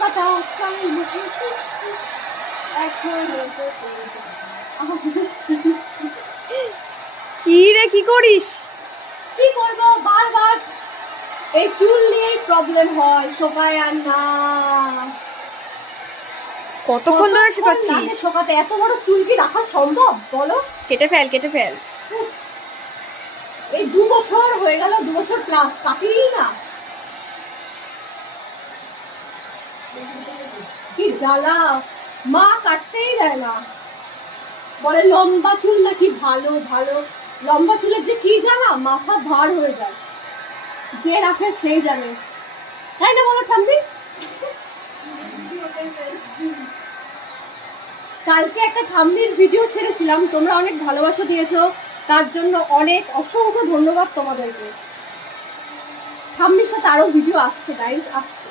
কাটা কি রে, কি করিস? কি করবো, বারবার এই চুল নিয়ে প্রবলেম হয়, শোকায় আর না। কতক্ষণ ধরে শুকাচ্ছিস? শোকাতে এত বড় চুল কি রাখা সম্ভব বলো? কেটে ফেল, কেটে ফেল। এই 2 বছর হয়ে গেল, 2 বছর প্লাস কাটিই না। কি জ্বালা, মা কাটতেই দেয় না, বলে লম্বা চুল নাকি ভালো ভালো। লম্বা চুলের যে কি জ্বালা, মাথা ভার হয়ে যায়, যে রাখে সেই জানে, তাই না বলো ঠাম্মি? কালকে একটা ঠাম্মির ভিডিও ছেড়েছিলাম, তোমরা অনেক ভালোবাসা দিয়েছো, তার জন্য অনেক অসংখ্য ধন্যবাদ তোমাদেরকে। ঠাম্মির সাথে আরো ভিডিও আসছে, গাইস আসছে।